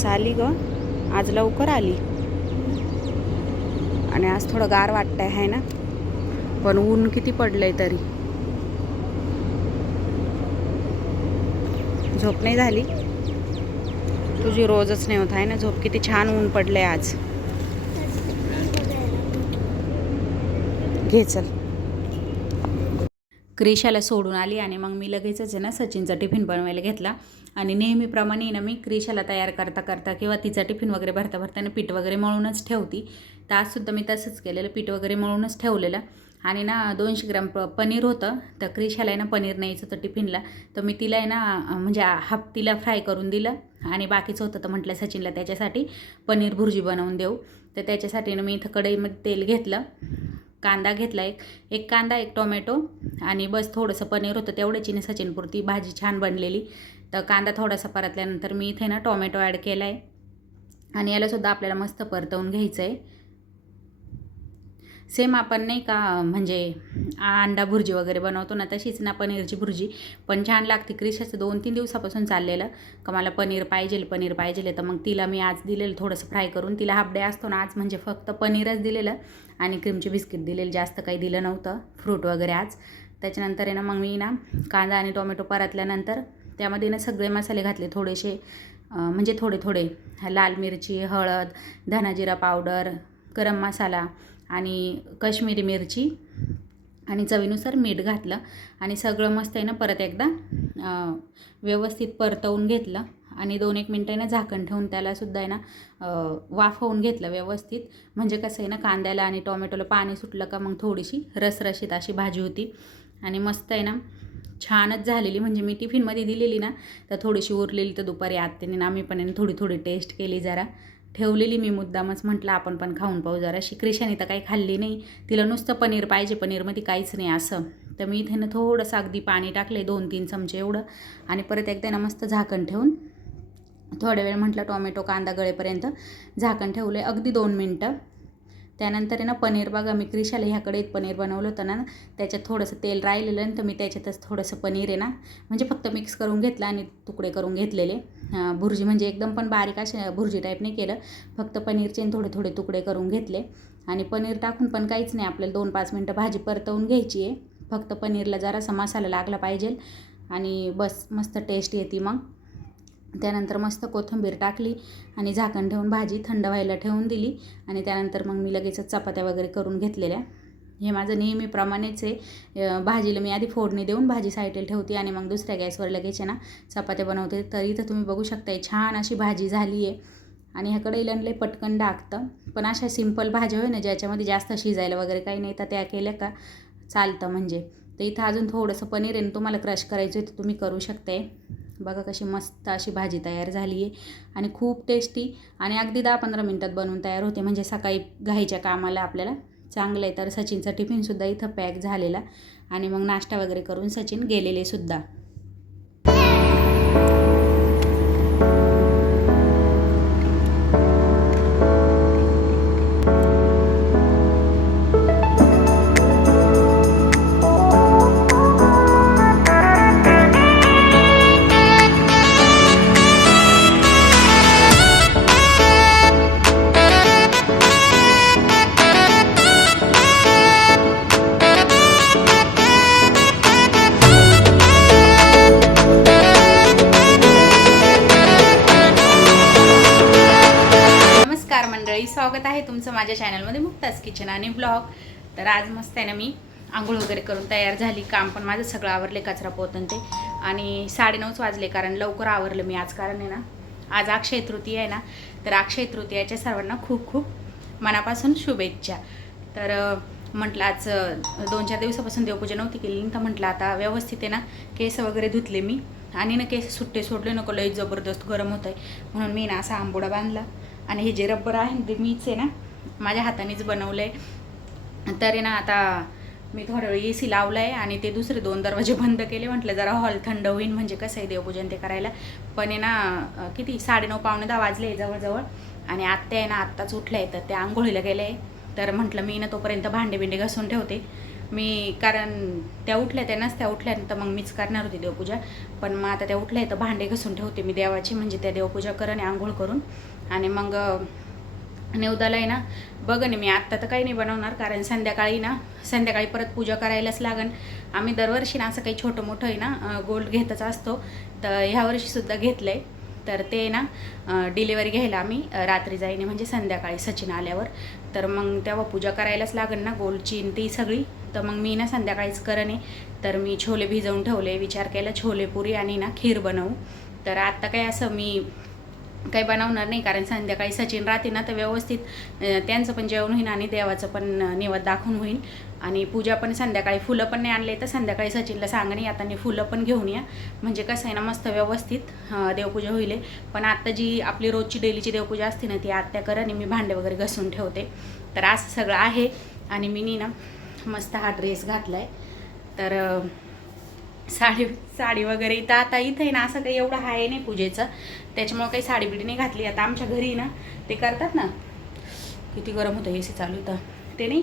दिवस आली ग. आज लवकर आली. आणि आज थोडं गार वाटतंय आहे ना? पण ऊन किती पडलंय तरी. झोप नाही झाली? तुझी रोजच नाही होत आहे ना? झोप किती छान ऊन पडलंय आज. घे चल. क्रिशाला सोडून आली आणि मग मी लगेचच आहे ना सचिनचा टिफिन बनवायला घेतला. आणि नेहमीप्रमाणे ना मी क्रिशाला तयार करता करता किंवा तिचा टिफिन वगैरे भरता भरताना पीठ वगैरे मळूनच ठेवती. तर आजसुद्धा मी तसंच केलेलं पीठ वगैरे मळूनच ठेवलेलं. आणि ना दोनशे ग्राम प पनीर होतं तर क्रिशाला आहे ना पनीर न्यायचं होतं टिफिनला. तर मी तिला आहे ना म्हणजे हाफ तिला फ्राय करून दिलं. आणि बाकीचं होतं तर म्हटलं सचिनला त्याच्यासाठी पनीर भुर्जी बनवून देऊ. तर त्याच्यासाठी ना मी इथं कढईमध्ये तेल घेतलं कांदा घेतला एक. एक कांदा एक टोमॅटो. आणि बस थोडंसं पनीर होतं तेवढ्याची ना सचिनपुरती. भाजी छान बनलेली. तर कांदा थोडासा परतल्यानंतर मी इथे ना टोमॅटो ॲड केला आहे आणि यालासुद्धा आपल्याला मस्त परतवून घ्यायचं आहे सेम आपण नाही का म्हणजे अंडा भुर्जी वगैरे बनवतो ना तशीच ना पनीरची भुर्जी. पण छान लागते क्रिशाचं दोन तीन दिवसापासून चाललेलं. का मला पनीर पाहिजे पनीर पाहिजे तर मग तिला मी आज दिलेलं थोडंसं फ्राय करून. तिला हाफ डे असतो ना आज म्हणजे फक्त पनीरच दिलेलं. आणि क्रीमचे बिस्किट दिलेलं जास्त काही दिलं नव्हतं फ्रूट वगैरे आज. त्याच्यानंतर आहे ना मग मी ना कांदा आणि टोमॅटो परतल्यानंतर त्यामध्ये ना सगळे मसाले घातले थोडेसे म्हणजे थोडे थोडे. लाल मिरची हळद धनाजिरा पावडर गरम मसाला आणि काश्मीरी मिरची आणि चवीनुसार मीठ घातलं आणि सगळं मस्त आहे ना परत एकदा व्यवस्थित परतवून घेतलं आणि दोन एक मिनटं आहे ना झाकण ठेवून त्यालासुद्धा आहे ना वाफवून घेतलं व्यवस्थित. म्हणजे कसं आहे ना कांद्याला आणि टोमॅटोला पाणी सुटलं का मग थोडीशी रसरशीत अशी भाजी होती आणि मस्त आहे ना छानच झालेली. म्हणजे मी टिफिनमध्ये दिलेली ना तर थोडीशी उरलेली तर दुपारी आत्याने ना आम्ही पण थोडी थोडी टेस्ट केली जरा. ठेवलेली मी मुद्दामच म्हटलं आपण पण खाऊन पाहू जरा. क्रिशाने तर काही खाल्ली नाही. तिला नुसतं पनीर पाहिजे पनीरमध्ये काहीच नाही असं. तर मी इथे ना थोडंसं अगदी पाणी टाकले दोन तीन चमचे एवढं. आणि परत एकदा ना मस्त झाकण ठेवून थोड्या वेळ म्हटलं टोमॅटो कांदा गळेपर्यंत झाकण ठेवलं आहे अगदी दोन मिनटं. त्यानंतर आहे ना पनीर बघा मी क्रिशाला ह्याकडे एक पनीर बनवलं होतं ना त्याच्यात थोडंसं तेल राहिलेलं आणि तर मी त्याच्यातच थोडंसं पनीर आहे ना म्हणजे फक्त मिक्स करून घेतलं आणि तुकडे करून घेतलेले. भुर्जी म्हणजे एकदम पण बारीक असे भुर्जी टाईप नाही केलं फक्त पनीरचे थोडे थोडे तुकडे करून घेतले. आणि पनीर टाकून पण काहीच नाही आपल्याला दोन पाच मिनटं भाजी परतवून घ्यायची आहे. फक्त पनीरला जरासा मसाला लागला पाहिजे आणि बस मस्त टेस्ट येते मग. त्यानंतर मस्त कोथिंबीर टाकली आणि झाकण ठेवून भाजी थंड व्हायला ठेवून दिली. आणि त्यानंतर मग मी लगेचच चपात्या वगैरे करून घेतलेल्या. हे माझं नेहमीप्रमाणेच आहे. भाजीला मी आधी फोडणी देऊन भाजी साईडला ठेवते आणि मग दुसऱ्या गॅसवर लगेच आहे ना चपात्या बनवते. तर इथं तुम्ही बघू शकताय छान अशी भाजी झाली आहे. आणि ह्याकडे लय पटकन डाकतं. पण अशा सिंपल भाज्या होय ना ज्याच्यामध्ये जास्त शिजायला वगैरे काही नाही तर त्या केल्या का चालतं म्हणजे. तर इथं अजून थोडंसं पनीर आहे ना तुम्हाला क्रश करायचं आहे तर तुम्ही करू शकताय. बघा कशी मस्त अशी भाजी तयार झाली आहे आणि खूप टेस्टी आणि अगदी दहा पंधरा मिनटात बनवून तयार होते. म्हणजे सकाळी घाईच्या कामाला आपल्याला चांगलं आहे. तर सचिनचा टिफिनसुद्धा इथं पॅक झालेला. आणि मग नाश्ता वगैरे करून सचिन गेलेले सुद्धा. स्वागत आहे तुमचं माझ्या चॅनलमध्ये मुक्ताज किचन आणि ब्लॉग तर आज मस्त आहे ना मी आंघोळ वगैरे करून तयार झाली. काम पण माझं सगळं आवरले कचरा पोतन ते. आणि साडेनऊच वाजले कारण लवकर आवरलं मी आज कारण आहे ना आज अक्षय तृतीया आहे ना तर अक्षय तृतीयाच्या सर्वांना खूप खूप मनापासून शुभेच्छा. तर म्हटलं आज दोन चार दिवसापासून देवपूजा नव्हती केली तर म्हटलं आता व्यवस्थित आहे ना केस वगैरे धुतले मी. आणि ना केस सुट्टे सोडले नको लई जबरदस्त गरम होत आहे म्हणून मी ना असा आंबोडा बांधला. आणि हे जे रब्बर आहे ना ते मीच आहे ना माझ्या हातानेच बनवलं आहे तर आहे ना आता मी थोडं वेळ ए सी लावलं आहे आणि ते दुसरे दोन दरवाजे बंद केले. म्हटलं जरा हॉल थंड होईल म्हणजे कसं आहे देवपूजन ते करायला. पण आहे ना किती? साडेनऊ पावणे दहा वाजले जवळजवळ. आणि आत्ता आहे ना आत्ताच उठलं आहे तर त्या आंघोळीला गेलं आहे तर म्हटलं मी ना तोपर्यंत भांडे बिंडे घासून ठेवते. मी कारण त्या उठल्या त्या नसत्या उठल्या तर मग मीच करणार होती देवपूजा. पण मग आता त्या उठल्या तर भांडे घासून ठेवते मी देवाची म्हणजे त्या देवपूजा करून आंघोळ करून. आणि मग नेवदाला आहे ना बघ ना मी आत्ता तर काही नाही बनवणार कारण संध्याकाळी ना संध्याकाळी परत पूजा करायलाच लागन. आम्ही दरवर्षी ना असं काही छोटं मोठं आहे ना गोल्ड घेतच असतो. तर ह्या वर्षीसुद्धा घेतलं आहे तर ते ना डिलिव्हरी घ्यायला आम्ही रात्री जाईने म्हणजे संध्याकाळी सचिन आल्यावर. तर मग तेव्हा पूजा करायलाच लागन ना गोल्डची ती सगळी. तर मग मी ना संध्याकाळीच करणे तर मी छोले भिजवून ठेवले विचार केला छोले पुरी आणि ना खीर बनवू. तर आत्ता काय असं मी काही बनवणार नाही कारण संध्याकाळी सचिन राहते ना तर व्यवस्थित त्यांचं पण जेवण होईल आणि देवाचं पण निवद दाखवून होईल आणि पूजा पण संध्याकाळी फुलं पण नाही आणले तर संध्याकाळी सचिनला सांगणे आता मी फुलं पण घेऊन या. म्हणजे कसं आहे ना मस्त व्यवस्थित देवपूजा होईल. पण आत्ता जी आपली रोजची डेलीची देवपूजा असते ना ती आत्या कर आणि मी भांडे वगैरे घसून ठेवते. तर असं सगळं आहे. आणि मी ना मस्त हा ड्रेस घातला आहे तर साडी साडी वगैरे इथं आता इथं आहे ना असं काही एवढं आहे नाही पूजेचं. त्याच्यामुळं काही साडी बिडी नाही घातली. आता आमच्या घरी ना ते करतात ना. किती गरम होतं ए सी चालू होतं. ते नाही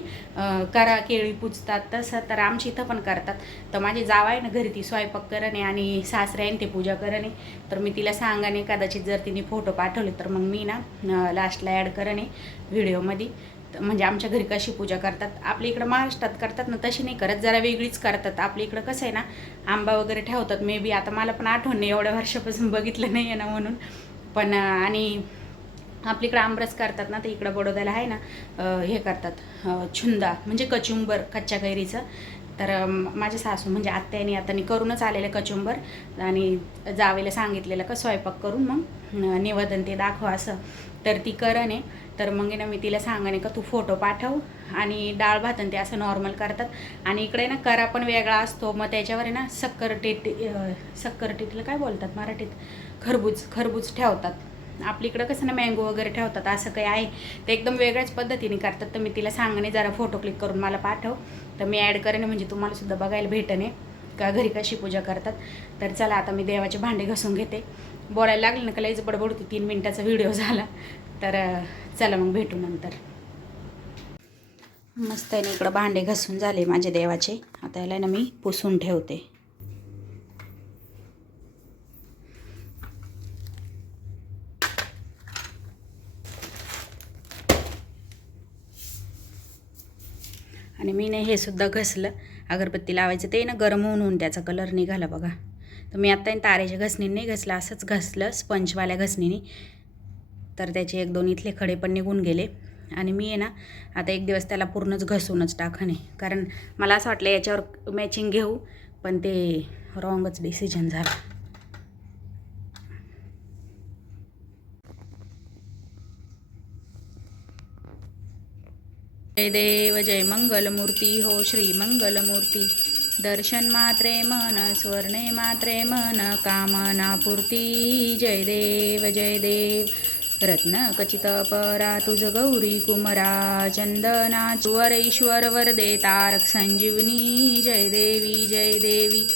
करा केळी पुजतात तसं तर आमच्या इथं पण करतात. तर माझी जाव आहे ना घरी ती स्वयंपाक करणे आणि सासरे आहे ना ते पूजा करणे. तर मी तिला सांगाने कदाचित जर तिने फोटो पाठवले तर मग मी ना लास्टला ॲड करणे व्हिडिओमध्ये म्हणजे आमच्या घरी कशी पूजा करतात आपल्या इकडं महाराष्ट्रात करतात ना तशी नाही करत जरा वेगळीच करतात. आपल्या इकडं कसं आहे ना आंबा वगैरे ठेवतात. मे बी आता मला पण आठवण नाही एवढ्या वर्षापासून बघितलं नाही आहे ना म्हणून. पण आणि आपल्या इकडं आमरस करतात ना तर इकडं बडोद्याला आहे ना हे करतात छुंदा म्हणजे कचुंबर कच्च्या कैरीचं. तर माझ्या सासू म्हणजे आत्याने आतानी करूनच आलेलं कचुंबर आणि जावेला सांगितलेलं का स्वयंपाक करून मग निवेदन ते दाखवा असं. तर ती करणे तर मग ना मी तिला सांगणे का तू फोटो पाठव आणि डाळ भात आणि ते असं नॉर्मल करतात. आणि इकडे ना करा पण वेगळा असतो. मग त्याच्यावर आहे ना सक्कर टेटी सक्कर टेटीला काय बोलतात मराठीत? खरबूज खरबूज ठेवतात. आपल्या इकडं कसं ना मँगो वगैरे ठेवतात. असं काही आहे. ते एकदम वेगळ्याच पद्धतीने करतात. तर मी तिला सांगणे जरा फोटो क्लिक करून मला पाठव. तर मी ॲड करेन म्हणजे तुम्हाला सुद्धा बघायला भेटणे का घरी कशी पूजा करतात. तर चला आता मी देवाचे भांडे घासून घेते. बोलायला लागलं ना का बडबड होती तीन मिनटाचा व्हिडिओ झाला. तर चला मग भेटू नंतर. मस्त आहे ना इकडं भांडे घासून झाले माझे देवाचे. आता याला ना मी पुसून ठेवते. आणि मी नाही हे सुद्धा घसलं. अगरबत्ती लावायचं ते ना गरम होऊन होऊन त्याचा कलर निघाला बघा. तर मी आत्ता तारेच्या घसणीने नाही घसलं असंच घसलं स्पंजवाल्या घसणीने. तर त्याचे एक दोन इथले खडे पण निघून गेले. आणि मी आहे ना आता एक दिवस त्याला पूर्णच घसूनच टाकणे कारण मला असं वाटलं याच्यावर मॅचिंग घेऊ पण ते रॉंगच डिसिजन झालं. जय देव जय मंगलमूर्ती हो श्री मंगलमूर्ती. दर्शन मात्रे मन स्वर्णे मात्रे मन कामना पूर्ती जय देव जय देव. रत्न कचित परा तुझ गौरी कुमरा चंदना चुवरेश्वर वरदे तारक संजीवनी. जय देवी जय देवी.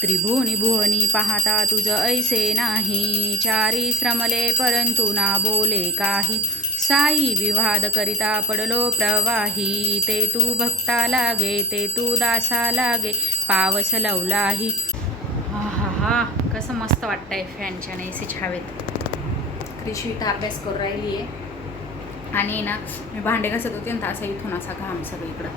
त्रिभुवनी भुवनी पाहता तुझ ऐसे नाही. चारी श्रमले परंतु ना बोले काही. साई विवाद करिता पडलो प्रवाही. ते तू भक्ता लागे ते तू दासा लागे. पावस लवलाही हा हा हा. कसं मस्त वाटतंय फॅनच्या एसीच्या हवेत. कृषी इथं अभ्यास करून राहिली आहे आणि ना मी भांडे घासत होते ना तर असं इथून असा घाम सगळीकडं.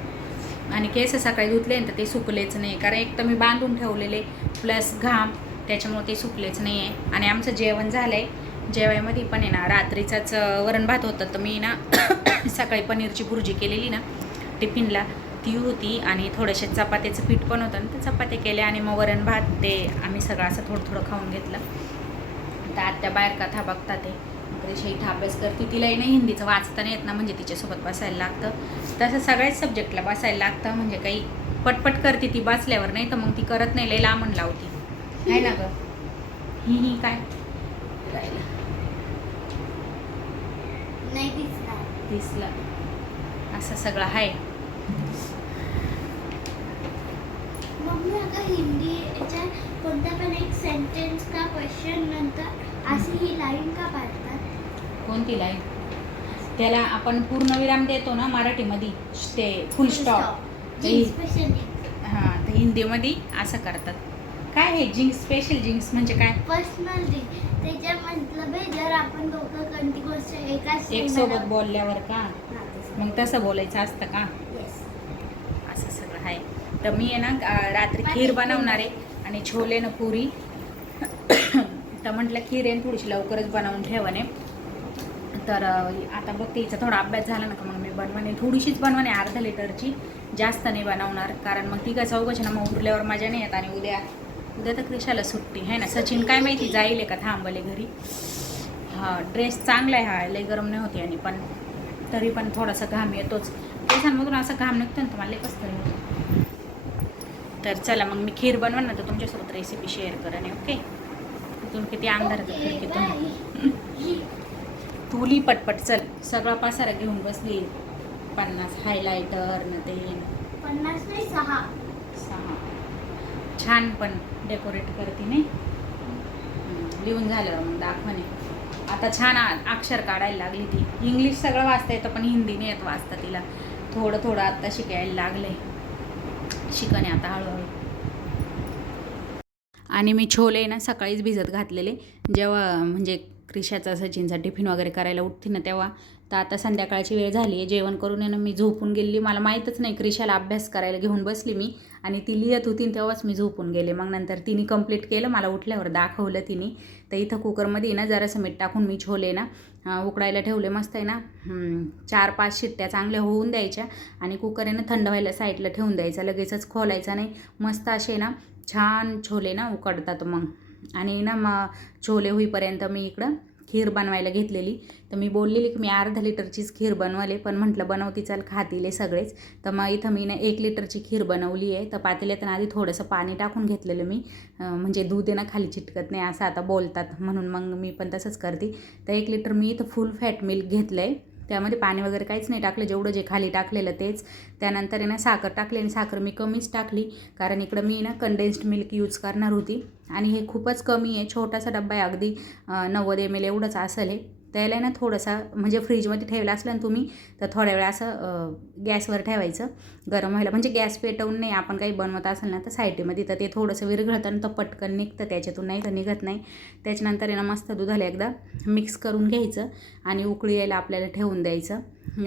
आणि केस सकाळी धुतले ना तर ते सुकलेच नाही. कारण एक तर मी बांधून ठेवलेले प्लस घाम त्याच्यामुळे ते सुकलेच नाही आहे आणि आमचं जेवण झालं आहे जेवायमध्ये पण आहे ना रात्रीचाच वरण भात होतं. तर मी ना सकाळी पनीरची भुर्जी केलेली ना टिफिनला. ती होती आणि थोडेसे चपात्याचं पीठ पण होतं ना तर चपात्या केल्या आणि मग वरण भात ते आम्ही सगळं असं थोडं थोडं खाऊन घेतलं. तर आत्या बाहेर कथा बघतात ते. रेषा इथं अभ्यास करते. तिलाही नाही हिंदीचं वाचता नाही येत ना म्हणजे तिच्यासोबत बसायला लागतं. तसं सगळ्याच सब्जेक्टला बसायला लागतं म्हणजे काही पटपट करते ती बसल्यावर नाही तर मग ती करत नाही लय लांबून लावती. आहे ना गं. ही ही काय? नाही दिसणार. दिसलं. असं सगळं आहे मम्मी आता हिंदी याच्यात कोणता पण एक सेंटेन्स का क्वेश्चन नंतर अशी ही लाईन का पाडतात? कोणती लाईन त्याला आपण पूर्णविराम देतो ना मराठीमध्ये. ते फुल स्टॉप हां तर हिंदीमध्ये असं करतात. काय हे जिंक्स स्पेशल जिंक्स म्हणजे काय? पर्सनल त्याच्या मतलब आहे जर आपण दोघं कोणती गोष्ट एकाच एक सोबत बोलल्यावर का? मग तसं बोलायचं असतं का? असं सगळं आहे. तर मी आहे ना रात्री खीर बनवणार आहे आणि छोले ना पुरी. तर म्हटलं खीर आहे थोडीशी लवकरच बनवून ठेवणे. तर आता बघते हिचा थोडा अभ्यास झाला ना का मग मी बनवणे. थोडीशीच बनवणे अर्धा लिटरची. जास्त नाही बनवणार कारण मग ती कसं चौकशी ना मग उरल्यावर मजा नाही येत आणि उद्या उद्या तर क्रिशाला सुट्टी आहे ना? सचिन काय माहिती जाईल आहे का थांबले घरी? हा ड्रेस चांगला आहे हा लय गरम नाही होती आणि पण तरी पण थोडासा घाम येतोच. केसांमधून असा घाम निघतो ना तुम्हाला कसं तरी चला मग मी खीर बनवणार ना तर तुमच्यासोबत रेसिपी शेअर करेन ओके इथून किती अंधार तुली पटपट चल. सगळा पसारा घेऊन बसली. पन्नास हायलायटर न ते. पन्नास नाही सहा. सहा. छान पण डेकोरेट करते नाही लिहून झाल्यावर मग दाखवणे. आता छान अक्षर काढायला लागली ती. इंग्लिश सगळं वाचता येतं पण हिंदी नाही येत वाचता तिला. थोडं थोडं आता शिकायला लागले शिकणे आता हळूहळू आणि मी छोले ना सकाळीच भिजत घातलेले. जेव्हा म्हणजे क्रिशाचा सचिनचा टिफिन वगैरे करायला उठते ना तेव्हा. तर आता संध्याकाळची वेळ झाली आहे. जेवण करून आहे ना मी झोपून गेली मला माहीतच नाही क्रिशाला अभ्यास करायला घेऊन बसली मी. आणि ती लिहित होती तेव्हाच मी झोपून गेले. मग नंतर तिने कंप्लीट केलं. मला उठल्यावर दाखवलं तिने. तर इथं कुकरमध्ये ना जरासं मीठ टाकून मी छोले ना उकडायला ठेवले. मस्त आहे ना चार पाच शिट्ट्या चांगल्या होऊन द्यायच्या. आणि कुकर आहे ना थंड व्हायला साईडला ठेवून द्यायचा. लगेचच खोलायचा नाही. मस्त असे ना छान छोले ना उकडतात मग. आणि ना मग छोले होईपर्यंत मी इकडं खीर बनवायला घेतलेली. तर मी बोललेली की मी अर्धा लिटरचीच खीर बनवले पण म्हटलं बनवती चाल खातीले सगळेच. तर मग इथं मी ना एक लिटरची खीर बनवली आहे. तर पातेल्यात आधी थोडंसं पाणी टाकून घेतलेलं मी. म्हणजे दूध आहे ना खाली चिटकत नाही असं आता बोलतात. म्हणून मग मी पण तसंच करते. तर एक लिटर मी इथं फुल फॅट मिल्क घेतलं आहे त्यामध्ये पाणी वगैरे काहीच नाही टाकलं. जेवढं जे खाली टाकलेलं तेच. त्यानंतर आहे ना साखर टाकली आणि साखर मी कमीच टाकली. कारण इकडं मी ना कंडेन्स्ड मिल्क यूज करणार होती. आणि हे खूपच कमी आहे. छोटासा डब्बा आहे. अगदी नव्वद एम एल एवढंच असेल हे. त्याला ना थोडंसा म्हणजे फ्रीजमध्ये ठेवलं असलं ना तुम्ही तर थोड्या वेळा असं गॅसवर ठेवायचं. गरम व्हायला म्हणजे गॅस पेटवून नाही आपण काही बनवत असेल ना तर साईटीमध्ये तर ते थोडंसं विरघळतं आणि तर पटकन निघतं त्याच्यातून नाही तर निघत नाही. त्याच्यानंतर ना मस्त दुधाला एकदा मिक्स करून घ्यायचं आणि उकळी यायला आपल्याला ठेवून द्यायचं.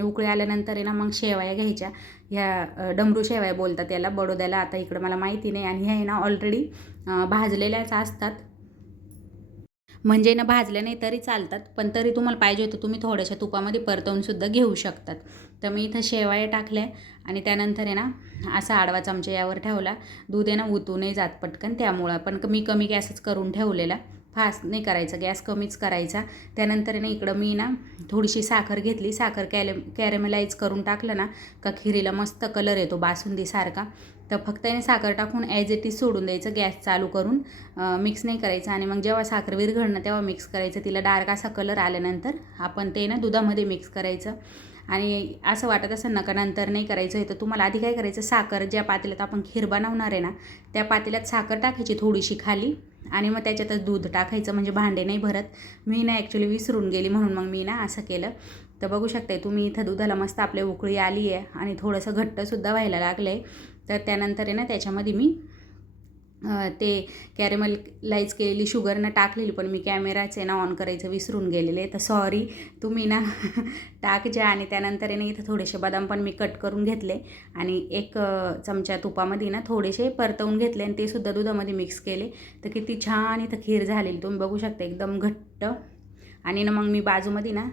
उकळी आल्यानंतर आहे ना मग शेवाया घ्यायच्या. ह्या डमरू शेवाया बोलतात याला बडोद्याला आता इकडं मला माहिती नाही. आणि ह्या ना ऑलरेडी भाजलेल्याच असतात. म्हणजे ना भाजल्या नाही तरी चालतात पण तरी तुम्हाला पाहिजे होतं तुम्ही थोड्याशा तुपामध्ये परतवूनसुद्धा घेऊ शकतात. तर मी इथं शेवया टाकल्या आणि त्यानंतर आहे ना असा आडवा चमचा यावर ठेवला. दूध आहे ना उतू नाही जात पटकन. त्यामुळं पण मी कमी गॅसच करून ठेवलेला. फास्ट नाही करायचा गॅस कमीच करायचा. त्यानंतर आहे ना इकडं मी ना थोडीशी साखर घेतली. साखर कॅले कॅरेमलाईज करून टाकलं ना का खिरीला मस्त कलर येतो बासुंदीसारखा तर फक्त याने साखर टाकून ॲज इट इज सोडून द्यायचं. गॅस चालू करून मिक्स नाही करायचं. आणि मग जेव्हा साखर विरघळणं तेव्हा मिक्स करायचं. तिला डार्क असा कलर आल्यानंतर आपण ते ना दुधामध्ये मिक्स करायचं. आणि असं वाटत असेल ना का नंतर नाही करायचं. आहे तर तुम्हाला आधी काय करायचं? साखर ज्या पातेल्यात आपण खीर बनवणार आहे ना त्या पातेल्यात साखर टाकायची थोडीशी खाली. आणि मग त्याच्यातच दूध टाकायचं. म्हणजे भांडे नाही भरत. मी ना ॲक्च्युली विसरून गेली म्हणून मग मी ना असं केलं. तर बघू शकते तुम्ही इथं दुधाला मस्त आपल्या उकळी आली आहे आणि थोडंसं घट्टसुद्धा व्हायला लागलं आहे तर त्यानंतर आहे ना त्याच्यामध्ये मी ते कॅरेमलाईज केलेली शुगर ना टाकलेली पण मी कॅमेराचे ना ऑन करायचं विसरून गेलेले तर सॉरी तुम्ही ना टाक ज्या आणि त्यानंतर आहे ना इथं थोडेसे बदाम पण मी कट करून घेतले. आणि एक चमचा तुपामध्ये ना थोडेसे परतवून घेतले. आणि ते सुद्धा दुधामध्ये मिक्स केले. तर किती छान इथं खीर झालेली. तुम्ही बघू शकता एकदम घट्ट. आणि ना मग मी बाजूमध्ये ना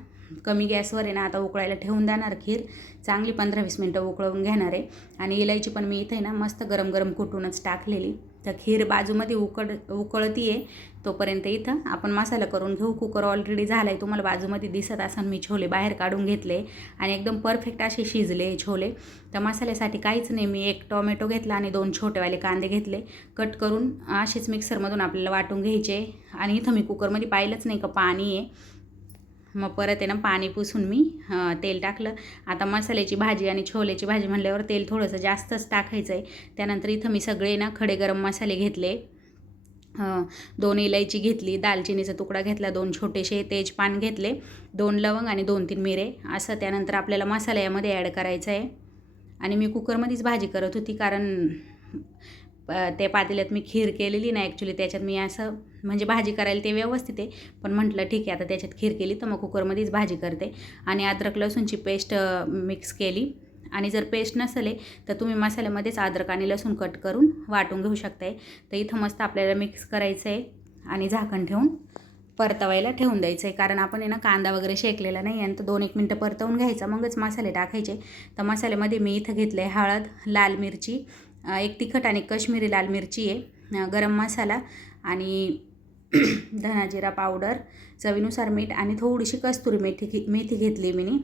कमी गॅसवर आहे ना आता उकळायला ठेवून देणार खीर. चांगली पंधरा वीस मिनटं उकळवून घेणार आहे. आणि इलायची पण मी इथे ना मस्त गरम गरम कुटूनच टाकलेली. तर खीर बाजूमध्ये उकड उकळती आहे तोपर्यंत इथं आपण मसाला करून घेऊ. कुकर ऑलरेडी झाला आहे तुम्हाला बाजूमध्ये दिसत असाल मी छोले बाहेर काढून घेतले. आणि एकदम परफेक्ट असे शिजले छोले. तर मसाल्यासाठी काहीच नाही मी एक टोमॅटो घेतला आणि दोन छोटेवाले कांदे घेतले. कट करून असेच मिक्सरमधून आपल्याला वाटून घ्यायचे. आणि इथं मी कुकरमध्ये पाहिलंच नाही का पाणी आहे. मग परत आहे ना पाणी पुसून मी तेल टाकलं. आता मसाल्याची भाजी आणि छोलेची भाजी म्हणल्यावर तेल थोडंसं जास्तच टाकायचं आहे त्यानंतर इथं मी सगळे ना खडे गरम मसाले घेतले. दोन इलायची घेतली दालचिनीचा तुकडा घेतला दोन छोटेसे तेजपान घेतले दोन लवंग आणि दोन तीन मिरे. असं त्यानंतर आपल्याला मसाला यामध्ये ॲड करायचा आहे आणि मी कुकरमध्येच भाजी करत होती कारण त्या पातेल्यात मी खीर केलेली ना ॲक्च्युली त्याच्यात मी असं म्हणजे भाजी करायला ते व्यवस्थित आहे. पण म्हटलं ठीक आहे आता त्याच्यात खीर केली तर मग कुकरमध्येच भाजी करते. आणि अद्रक लसूणची पेस्ट मिक्स केली. आणि जर पेस्ट नसेल तर तुम्ही मसाल्यामध्येच अद्रक आणि लसूण कट करून वाटून घेऊ शकताय. तर इथं मस्त आपल्याला मिक्स करायचं आहे आणि झाकण ठेवून परतवायला ठेवून द्यायचं आहे कारण आपण आहे ना कांदा वगैरे शेकलेला नाही आणि तो दोन एक मिनटं परतवून घ्यायचा मगच मसाले टाकायचे. तर मसाल्यामध्ये मी इथं घेतलं आहे हळद लाल मिरची एक तिखट आणि कश्मीरी लाल मिरची आहे गरम मसाला आणि धनाजिरा पावडर चवीनुसार मीठ आणि थोडीशी कस्तुरी मेथी घे- मेथी घेतली मी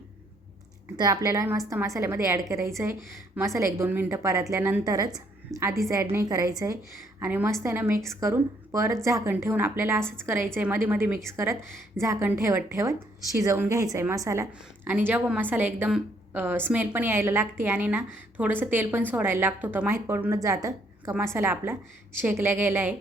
तर आपल्याला मस्त मसाल्यामध्ये ॲड करायचं आहे मसाला एक दोन मिनटं परतल्यानंतरच आधीच ॲड नाही करायचं आहे आणि मस्त आहे ना मिक्स करून परत झाकण ठेवून आपल्याला असंच करायचं आहे मध्ये मध्ये मिक्स करत झाकण ठेवत ठेवत शिजवून घ्यायचं आहे मसाला. आणि जेव्हा मसाला एकदम स्मेल पण यायला लागते आणि ना थोडंसं तेल पण सोडायला लागतो तर माहीत पडूनच जातं का मसाला आपला शेकल्या गेला आहे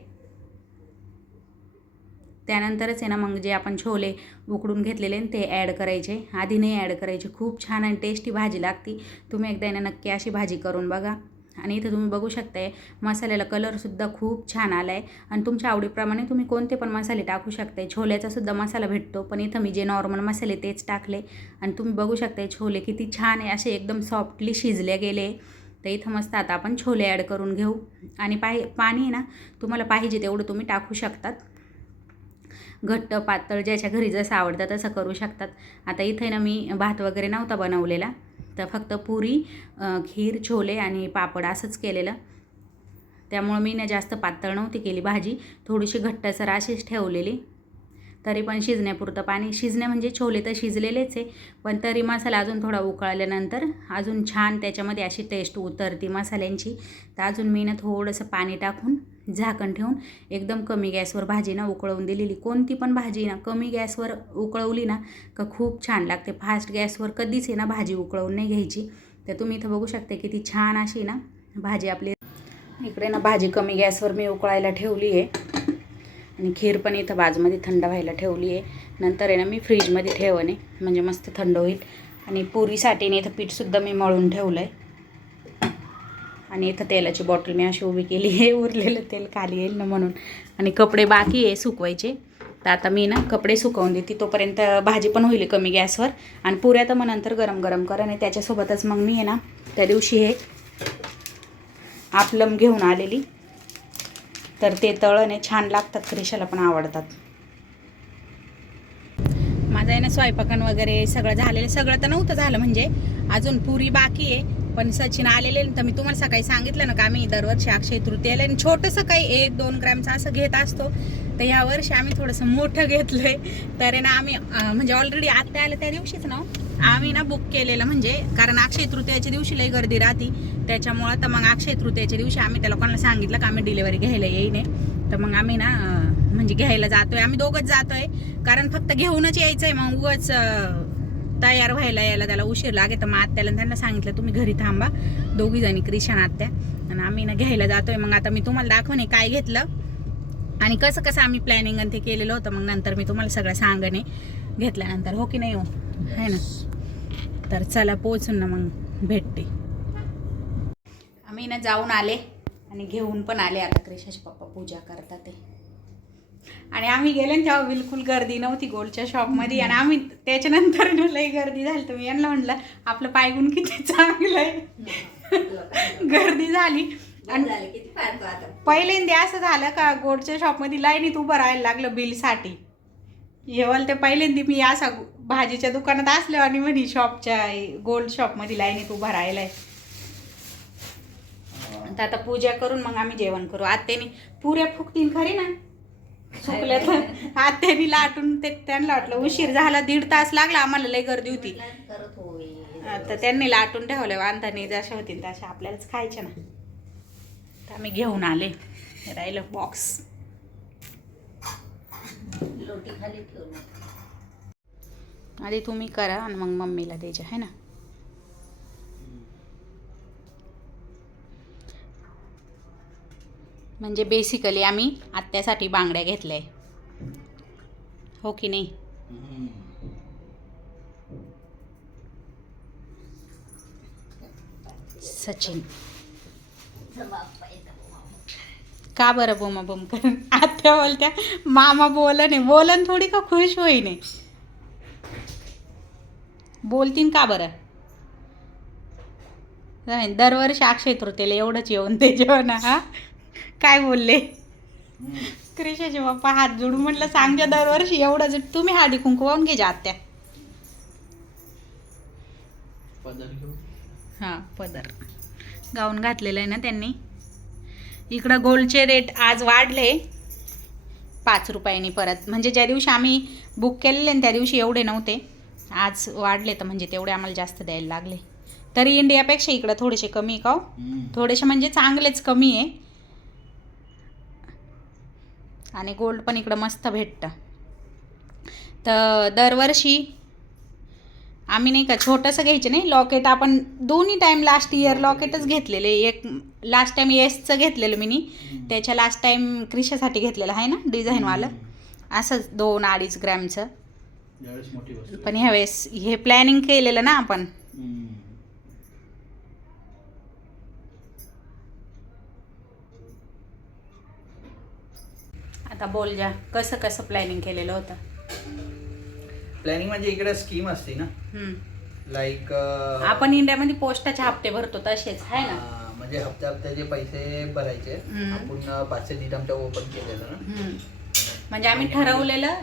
त्यानंतरच आहे ना मग जे आपण छोले उकडून घेतलेले ते ॲड करायचे. आधी नाही ॲड करायचे. खूप छान आणि टेस्टी भाजी लागती. तुम्ही एकदा ना नक्की अशी भाजी करून बघा. आणि इथं तुम्ही बघू शकताय मसाल्याला कलरसुद्धा खूप छान आला आहे आणि तुमच्या आवडीप्रमाणे तुम्ही कोणते पण मसाले टाकू शकताय. छोल्याचासुद्धा मसाला भेटतो पण इथं मी जे नॉर्मल मसाले तेच टाकले. आणि तुम्ही बघू शकताय छोले किती छान आहे. असे एकदम सॉफ्टली शिजले गेले. तर इथं मस्त आता आपण छोले ॲड करून घेऊ. आणि पाहि पाणी आहे ना तुम्हाला पाहिजे तेवढं तुम्ही टाकू शकतात. घट्ट पातळ ज्याच्या घरी जसं आवडतं तसं करू शकतात. आता इथे ना मी भात वगैरे नव्हता बनवलेला. तर फक्त पुरी खीर छोले आणि पापड असंच केलेलं. त्यामुळं मी ना जास्त पातळ नव्हती केली भाजी. थोडीशी घट्टसर अशीच ठेवलेली. तरी पण शिजण्यापुरतं पाणी. शिजणे म्हणजे छोले तर शिजलेलेच आहे. पण तरी मसाला अजून थोडा उकळल्यानंतर अजून छान त्याच्यामध्ये अशी टेस्ट उतरती मसाल्यांची. तर अजून मी ना थोडंसं पाणी टाकून झाकण ठेवून एकदम कमी गॅसवर भाजी ना उकळवून दिलेली. कोणती पण भाजी ना कमी गॅसवर उकळवली ना का खूप छान लागते. फास्ट गॅसवर कधीच आहे ना भाजी उकळवून नाही घ्यायची. तर तुम्ही इथं बघू शकता ती छान अशी ना भाजी आपली. इकडे ना भाजी कमी गॅसवर मी उकळायला ठेवली आहे. आणि खीर पण इथं बाजूमध्ये थंड व्हायला ठेवली आहे. नंतर आहे ना मी फ्रीजमध्ये ठेवणे म्हणजे मस्त थंड होईल. आणि पुरीसाठी ना इथं पीठसुद्धा मी मळून ठेवलं आहे आणि इथं तेलाची बॉटल मी अशी उभी केली आहे उरलेलं तेल खाली येईल ना म्हणून. आणि कपडे बाकी आहे सुकवायचे. तर आता मी ना कपडे सुकवून देते तोपर्यंत भाजी पण होईल कमी गॅसवर. आणि पुऱ्या तर मग नंतर गरम गरम कर आणि त्याच्यासोबतच मग मी आहे ना त्या दिवशी हे आपलम घेऊन आलेली. तर ते तळणे छान लागतात क्रिशाला पण आवडतात. माझं आहे ना स्वयंपाकन वगैरे सगळं झालेलं सगळं तर नव्हतं झालं म्हणजे. अजून पुरी बाकी आहे. पण सचिन आलेले ना, तर मी तुम्हाला सकाळी सांगितलं ना का आम्ही दरवर्षी अक्षय तृतीयाला आणि छोटंसं काही एक दोन ग्रॅमचं असं घेत असतो. तर या वर्षी आम्ही थोडंसं मोठं घेतलंय. तर आहे ना आम्ही म्हणजे ऑलरेडी आत्ता आलं त्या दिवशीच ना हो. आम्ही ना बुक केलेलं म्हणजे कारण अक्षय तृतीयाच्या दिवशी लई गर्दी राहते. त्याच्यामुळं तर मग अक्षय तृतीयाच्या दिवशी आम्ही त्या लोकांना सांगितलं का आम्ही डिलिव्हरी घ्यायला येईन तर मग आम्ही ना म्हणजे घ्यायला जातोय. आम्ही दोघंच जातोय. कारण फक्त घेऊनच यायचंय. मग उगच तयार व्हायला यायला त्याला उशीर लागे तर मग आत्याला त्यांना सांगितलं तुम्ही घरी थांबा. दोघी जणी क्रिशन आत्या. आणि आम्ही ना घ्यायला जातोय. मग आता मी तुम्हाला दाखवणे काय घेतलं. आणि कसं कसं आम्ही प्लॅनिंग आणि ते केलेलं होतं. मग नंतर मी तुम्हाला सगळं सांगणे घेतल्यानंतर. हो की नाही हो? आहे ना? तर चला पोचून ना मग भेटते. आम्ही ना जाऊन आले आणि घेऊन पण आले. आता क्रिशाचे पप्पा पूजा करतात ते. आणि आम्ही गेले ना तेव्हा बिलकुल गर्दी नव्हती गोल्डच्या शॉपमध्ये आणि आम्ही त्याच्यानंतर लई गर्दी झाली. तर मी यांना म्हणलं आपलं पायगुण किती चांगलं आहे. गर्दी झाली. आणि पहिल्यांदा असं झालं का गोडच्या शॉपमध्ये लाईनीत उभं राहायला लागलं बिलसाठी. येवल ते पहिल्यांदा मी असा भाजीच्या दुकानात असलो आणि म्हणे शॉपच्या गोल्ड शॉपमध्ये लाईनीत उभा राहिलाय. तर आता पूजा करून मग आम्ही जेवण करू. आत्याने पुऱ्या फुकतीन खरी ना? सुकल्या तर. आत्याने लाटून ते त्यांना लाटलं. उशीर झाला दीड तास लागला आम्हाला लय गर्दी होती. तर त्यांनी लाटून ठेवलं वांधाने जशा होतील तशा. आपल्यालाच खायच्या ना. तर आम्ही घेऊन आले. राहिलं बॉक्स आधी तुम्ही करा आणि मग मम्मीला द्यायच्या आहे ना? म्हणजे बेसिकली आम्ही आत्यासाठी बांगड्या घेतल्या आहे हो की नाही? सचिन. का बरं बोमा बोम कर आत्या बोलत्या मामा बोल नाही. बोलन थोडी का खुश होई नाही बोलतीन का बरं? दरवर्षी अक्षय तृतीला एवढंच येऊन ते जेवण हा? काय बोलले? क्रिशाचे बाप्पा हात जोडून म्हटलं सांगजा दरवर्षी एवढंच तुम्ही हळदी कुंकू वाहून घे जा आत्या. हां पदर. गाऊन घातलेलं आहे ना त्यांनी. इकडं गोल्डचे रेट आज वाढले. पाच रुपयांनी परत. म्हणजे ज्या दिवशी आम्ही बुक केलेले त्या दिवशी एवढे नव्हते आज वाढले तर म्हणजे तेवढे आम्हाला जास्त द्यायला लागले. तरी इंडियापेक्षा इकडं थोडेसे कमी आहे का हो? थोडेसे म्हणजे चांगलेच कमी आहे. आणि गोल्ड पण इकडं मस्त भेटतं. तर दरवर्षी आम्ही नाही का छोटंसं घ्यायचं नाही लॉकेट आपण दोन्ही टाईम लास्ट इयर लॉकेटच घेतलेले. एक लास्ट टाईम येसचं घेतलेलं मी त्याच्या लास्ट टाईम क्रिशासाठी घेतलेलं आहे ना डिझाईनवालं? असंच दोन अडीच ग्रॅमचं. पण ह्यावेळेस हे प्लॅनिंग केलेलं ना आपण. आता बोल जा कसं कसं प्लॅनिंग केलेलं होतं? प्लॅनिंग म्हणजे इकडे स्कीम असते ना. हम्म. लाईक आपण इंडियामध्ये पोस्टाचे हप्ते भरतो तसेच आहे ना? म्हणजे हप्त्या हप्त्याचे पैसे भरायचे हम्म. आपण पाचशे दिरमच्या ओपन केलेलं ना. हम्म. म्हणजे आम्ही ठरवलेलं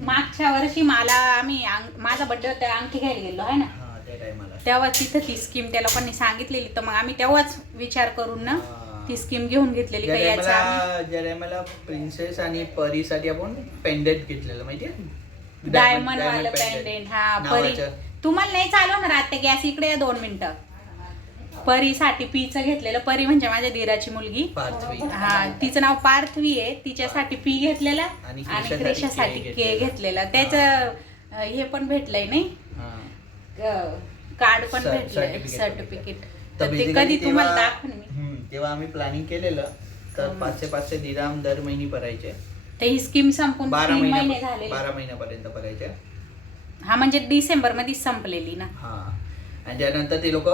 मागच्या वर्षी मला आम्ही अंग- माझा बड्डे होता अंगठी घ्यायला गेलो आहे ना? हा त्या टायमाला तेव्हा तिथं ती स्कीम त्या लोकांनी सांगितलेली तर मग आम्ही तेव्हाच विचार करून ना ती स्कीम घेऊन घेतलेली ज्या का याचं आम्ही टायमाला ज्या टायमाला प्रिन्सेस आणि परीसाठी आपण पेंडेंट घेतलेलं माहितीये? डायमंड वालं पेंडेंट हा परी. नावाचं. तुम्हाला नाही चालवणार आता गॅस इकडे या दोन मिनिटं. परीसाठी पीचं घेतलेलं परी म्हणजे माझ्या दिराची मुलगी. पार्थवी. हा तिचं नाव पार्थवी आहे तिच्यासाठी पी घेतलेला आणि आणि क्रिशासाठी क्रिशासाठी K के घेतलेला. घेतलेला. त्याचं हे. पण भेटलंय नाही? हा. कार्ड पण भेटलंय certificate सर्टिफिकेट तर ते कधी तुम्हाला दाखवून मी. हम्म, तेव्हा आम्ही प्लॅनिंग केलेलं. तर पाचशे पाचशे दिराम दर महिने भरायचे. तर ही स्कीम संपून बारा तीन महिने झाले बारा महिन्यापर्यंत भरायचे. हा म्हणजे डिसेंबरमध्ये संपलेली ना? हा. आणि त्यानंतर ते लोक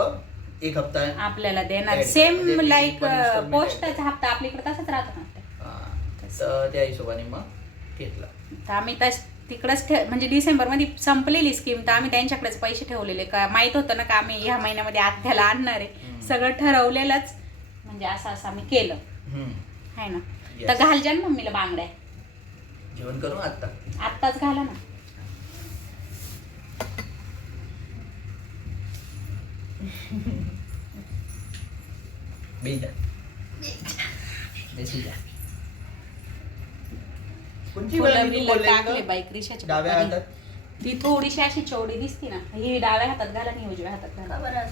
एक हप्ता आपल्याला देणार. Add सेम म्हणजे ती लाईक पण installment पोस्टाचा हप्ता आपल्याकडे तसाच राहतो ना. हा, तर त्या हिशोबाने मग घेतला. तर आम्ही तस तिकडंच ठे म्हणजे डिसेंबरमध्ये संपलेली स्कीम तर आम्ही त्यांच्याकडेच पैसे ठेवलेले. का माहीत होतं ना का आम्ही ह्या महिन्यामध्ये आत्याला आणणार आहे. सगळं ठरवलेलंच. म्हणजे असं असं आम्ही केलं. आहे ना. तर घालजा ना मम्मीला बांगड्या. जेवण करू आता आत्ताच घाला ना. बेजा. बेसी जा कोणती फुलं बिलं टाकले? बाई डाव्या ती थोडीशी अशी चौडी दिसती ना ही डाव्या हातात घाला आणि उजव्या हातात घाला.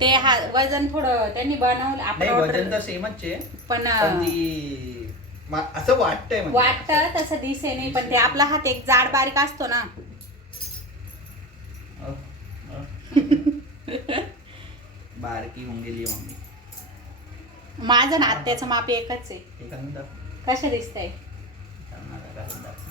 ते हा वजन थोडं त्यांनी बनवलं आपण वजन तर सेमच आहे पण पण ती मा- असं वाटतंय म्हणजे. वाटतं तसं दिसे नाही पण ते आपला हात एक जाड बारीक असतो ना. अ, अ. बारकी होऊन गेली मम्मी. माझं ना आत्याचं माप एकच आहे. हे घालून दाख. कशा दिसतंय घालून आता घालून दाख.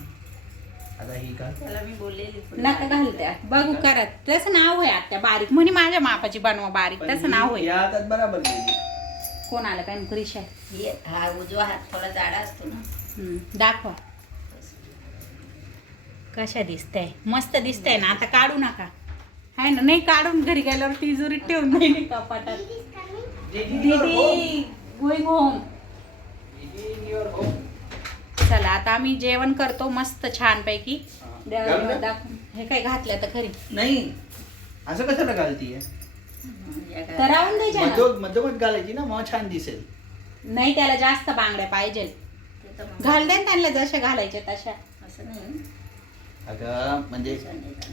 आता ही का? त्याला मी बोललेली नका घालत्या बघू करत. तसं नाव आहे आत्या बारीक. म्हणे माझ्या मापाची बनवा बारीक. तसं नाव आहे या हातात बराबर गेली कोण आलं काय? क्रिशा. हे हा उजवा हात थोडा जाडा असतो ना. हम्म, दाखवा. कशा दिसतंय? मस्त दिसतंय ना. आता काढू नका. हाय ना नाही काढून घरी गेल्यावर तिजोरीत ठेवून नाही कपाटात. दीदी गोईंग होम चला आता आम्ही जेवण करतो मस्त छानपैकी. दाखव. हे काय घातलं तर खरी? नाही. असं कशाला घालतीये? तर काय- राहून द्यायच्या ना मधोमध घालायची ना मग छान दिसेल. नाही त्याला जास्त बांगड्या पाहिजे. ते तर मग घाल द्या ना त्यांना जशा घालायचे तशा. असं नाही. अगं म्हणजे.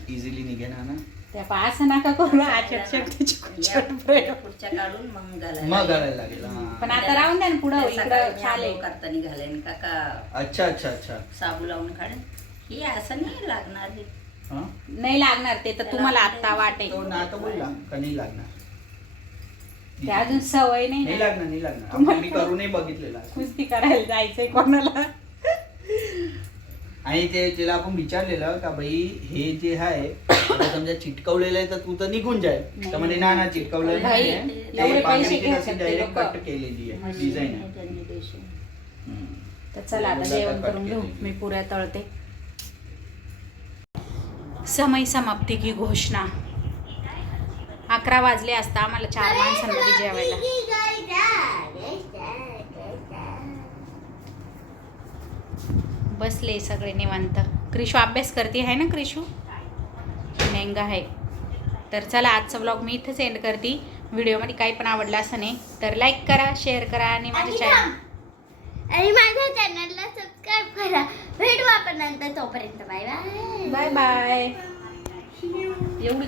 इझिली निघेना ना. त्या असं नका करू. आचट चटकीची या कुचट या पुढच्या काढून मग घालायला मग घालायला लागेल हा. पण आता राहून द्या ना पुढं इकडं आंघोळ करताना घालेन काका अच्छा अच्छा अच्छा. साबू लावून काढेन ही असं नाही लागणार ही. हा? नाही लागणार ते तर तुम्हाला आत्ता वाटेल. तो ना तर बोलला का नाही लागणार? ते अजून सवय नाही नाही ना. लागणार नाही लागणार. आपण मी करूनही बघितलेलं. कुस्ती करायला जायचंय कोणाला? आणि ते तिला आपण विचारलेलं का भाई हे जे आहे आता समजा चिटकवलेलं आहे तर तू तर निघून जाय तर म्हणे ना ना चिटकवलेलं भाई, नाही एवढे पैसे डायरेक्ट लोकं. कट केलेली आहे डिझाईन आहे त्यांनी पैसे. हम्म. तर चला आता मुलाचा जेवण करून घेऊ. मी पुऱ्या तळते समय समाप्ती की घोषणा अकरा वाजले असता आम्हाला चार माणसांमध्ये जेवायला बसले सगळे निवांत. क्रिशू अभ्यास करते आहे ना क्रिशू? नेंगा आहे. तर चला आजचा ब्लॉग मी इथंच एंड करते. व्हिडिओमध्ये काही पण आवडलं असं नाही तर लाईक करा शेअर करा आणि माझ्या चॅनल. आणि माझ्या चॅनलला सबस्क्राईब करा. भेटू आपण नंतर तोपर्यंत. बाय बाय बाय बाय एवढी